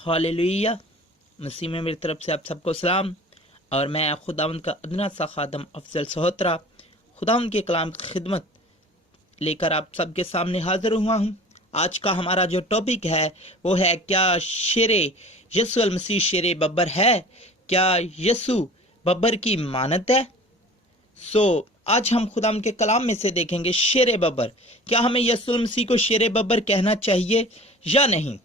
Hallelujah. मसीह में मेरी तरफ से आप सबको सलाम। और मैं खुदावंद का अदना सा खादम अफजल सहोत्रा खुदावंद के कलाम की खिदमत लेकर आप सबके सामने हाजिर हुआ हूँ। आज का हमारा जो टॉपिक है वो है, क्या शेरे यसु अल मसीह शेरे बब्बर है? क्या यसु बब्बर की मानत है? आज हम खुदावंद के कलाम में से देखेंगे शेरे बब्बर। क्या हमें यसु अल मसीह को शेरे बब्बर कहना चाहिए या नहीं?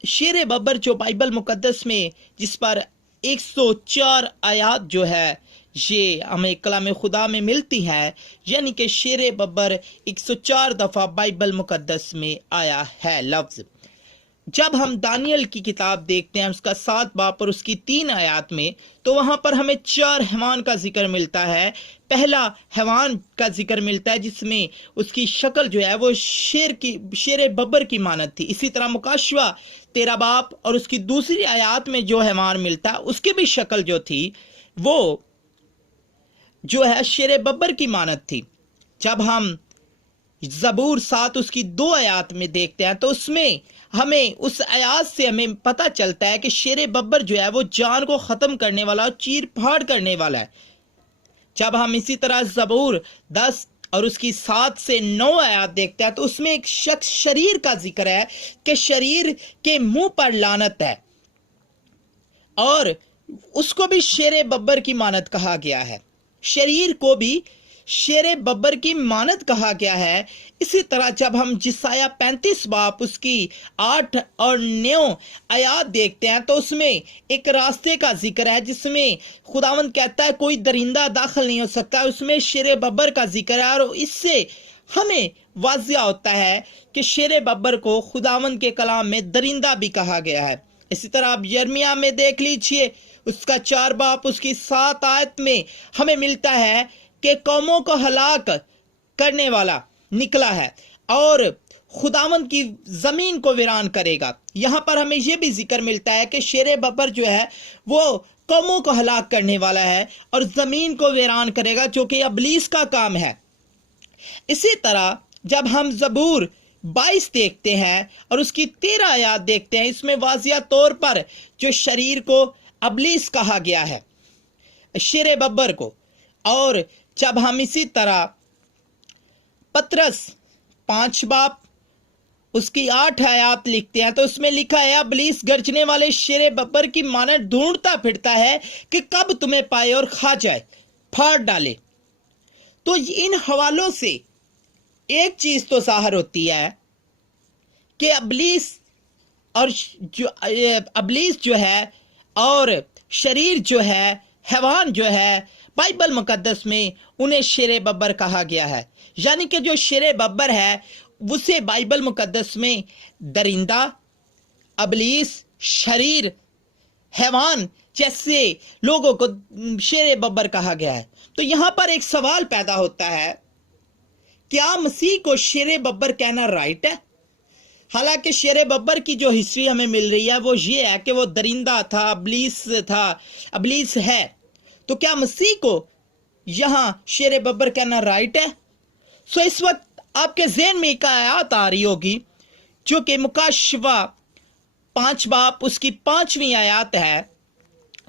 शेरे बब्बर जो बाइबल मुकद्दस में जिस पर 104 आयात जो है ये हमें कलाम खुदा में मिलती है, यानी कि शेरे बब्बर 104 दफा बाइबल मुकद्दस में आया है लफ्ज। जब हम दानियल की किताब देखते हैं उसका 7 बाब और उसकी 3 आयात में, तो वहां पर हमें 4 हैवान का जिक्र मिलता है। पहला हैवान का जिक्र मिलता है जिसमें उसकी शक्ल जो है वो शेरे बब्बर की मानत थी। इसी तरह मुकाशवा 13 बाब और उसकी दूसरी आयात में जो हैवान मिलता है उसकी भी शक्ल जो थी वो जो है शेरे बब्बर की मानत थी। जब हम ज़बूर 7 उसकी 2 आयात में देखते हैं तो उसमें हमें उस आयात से हमें पता चलता है कि शेरे बब्बर जो है वो जान को ख़त्म करने वाला और चीर फाड़ करने वाला है। जब हम इसी तरह ज़बूर 10 और उसकी 7 से 9 आयात देखते हैं तो उसमें एक शख्स शरीर का जिक्र है कि शरीर के मुंह पर लानत है और उसको भी शेरे बब्बर की मानत कहा गया है। शरीर को भी शेरे बब्बर की मानत कहा गया है। इसी तरह जब हम जिसाया 35 बाब उसकी 8 और 9 आयात देखते हैं तो उसमें एक रास्ते का जिक्र है जिसमें खुदावंद कहता है कोई दरिंदा दाखिल नहीं हो सकता। उसमें शेरे बब्बर का जिक्र है और इससे हमें वाजिया होता है कि शेरे बब्बर को खुदावंद के कलाम में दरिंदा भी कहा गया है। इसी तरह आप यिर्मयाह में देख लीजिए उसका 4 बाब उसकी 7 आयत में हमें मिलता है कि कौमों को हलाक करने वाला निकला है और खुदावंद की जमीन को वीरान करेगा। यहाँ पर हमें यह भी जिक्र मिलता है कि शेरे बब्बर जो है वो कौमों को हलाक करने वाला है और जमीन को वीरान करेगा, जो कि इब्लीस का काम है। इसी तरह जब हम ज़बूर 22 देखते हैं और उसकी 13 आयात देखते हैं, इसमें वाजिया तौर पर जो शरीर को इब्लीस कहा गया है शेरे बब्बर को। और जब हम इसी तरह पतरस 5 बाब उसकी 8 आयात लिखते हैं तो उसमें लिखा है इब्लीस गर्जने वाले शेरे बब्बर की मानत ढूंढता फिरता है कि कब तुम्हें पाए और खा जाए, फाड़ डाले। तो इन हवालों से एक चीज तो जाहिर होती है कि इब्लीस जो है और शरीर जो है, हैवान जो है, बाइबल मुकद्दस में उन्हें शेरे बब्बर कहा गया है। यानी कि जो शेरे बब्बर है उसे बाइबल मुकद्दस में दरिंदा, इब्लीस, शरीर, हैवान जैसे लोगों को शेरे बब्बर कहा गया है। तो यहां पर एक सवाल पैदा होता है, क्या मसीह को शेरे बब्बर कहना राइट है? हालांकि शेरे बब्बर की जो हिस्ट्री हमें मिल रही है वो ये है कि वो दरिंदा था, इब्लीस है। तो क्या मसीह को यहां शेरे बब्बर कहना राइट है? इस वक्त आपके ज़हन में एक आयत आ रही होगी जो कि मुकाशवा 5 बाब उसकी 5वीं आयत है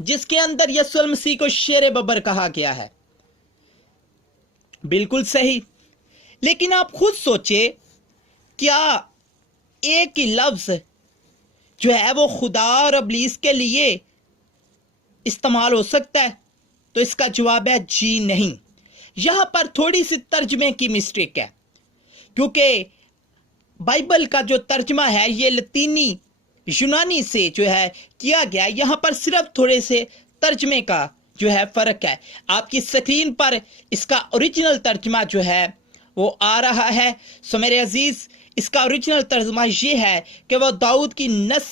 जिसके अंदर यसु अल मसीह को शेरे बब्बर कहा गया है। बिल्कुल सही, लेकिन आप खुद सोचे, क्या एक ही लफ्ज जो है वो खुदा और इब्लीस के लिए इस्तेमाल हो सकता है? तो इसका जवाब है जी नहीं। यहां पर थोड़ी सी तर्जमे की मिस्टेक है, क्योंकि बाइबल का जो तर्जमा है ये लतीनी यूनानी से जो है किया गया। यहां पर सिर्फ थोड़े से तर्जमे का जो है फर्क है। आपकी स्क्रीन पर इसका ओरिजिनल तर्जमा जो है वो आ रहा है। मेरे अजीज, इसका ओरिजिनल तर्जुमा ये है कि वो दाऊद की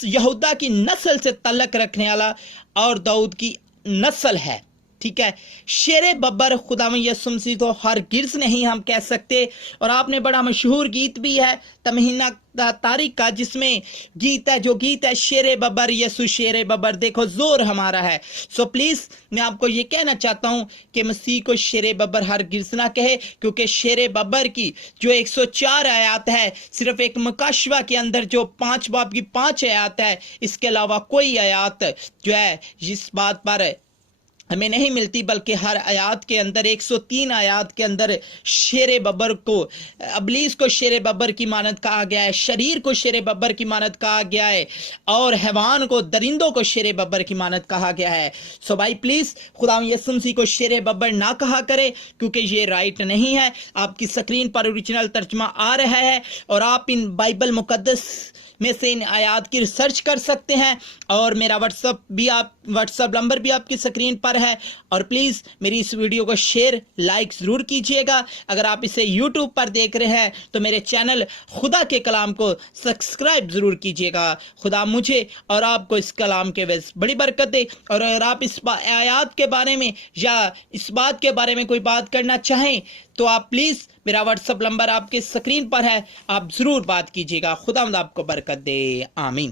यहूदा की नस्ल से तल्लक रखने वाला और दाऊद की नस्ल है। ٹھیک ہے، شیر ببر خداوند یسوع مسیح کو ہرگز نہیں ہم کہہ سکتے. اور آپ نے بڑا مشہور گیت بھی ہے تمہینہ تاریخ کا، جس میں گیت ہے شیر ببر یسوع شیر ببر دیکھو زور ہمارا ہے. سو پلیز میں آپ کو یہ کہنا چاہتا ہوں کہ مسیح کو شیر ببر ہرگز نہ کہے، کیونکہ شیر ببر کی جو 104 آیات ہے صرف ایک مکاشفہ کے اندر جو 5 باب کی 5 آیات ہے، اس کے علاوہ کوئی آیات جو ہے اس بات پر ہمیں نہیں ملتی، بلکہ ہر آیات کے اندر 103 آیات کے اندر شیر ببر کو، ابلیس کو شیر ببر کی مانند کہا گیا ہے، شریر کو شیر ببر کی مانند کہا گیا ہے، اور حیوان کو، درندوں کو شیر ببر کی مانند کہا گیا ہے. سو بھائی پلیز خداوند یسوع مسیح کو شیر ببر نہ کہا کرے، کیونکہ یہ رائٹ نہیں ہے. آپ کی سکرین پر اوریجنل ترجمہ آ رہا ہے، اور آپ ان بائبل مقدس میں سے ان آیات کی ریسرچ کر سکتے ہیں. اور میرا واٹس اپ نمبر بھی آپ کی سکرین پر ہے. اور پلیز میری اس ویڈیو کو شیئر لائک ضرور کیجئے گا. اگر آپ اسے یوٹیوب پر دیکھ رہے ہیں تو میرے چینل خدا کے کلام کو سبسکرائب ضرور کیجئے گا. خدا مجھے اور آپ کو اس کلام کے وجہ بڑی برکت دے. اور اگر آپ اس آیات کے بارے میں یا اس بات کے بارے میں کوئی بات کرنا چاہیں تو آپ پلیز میرا واٹس اپ نمبر آپ کے سکرین پر ہے، آپ ضرور بات کیجئے گا. خدا آپ کو برکت دے. آمین.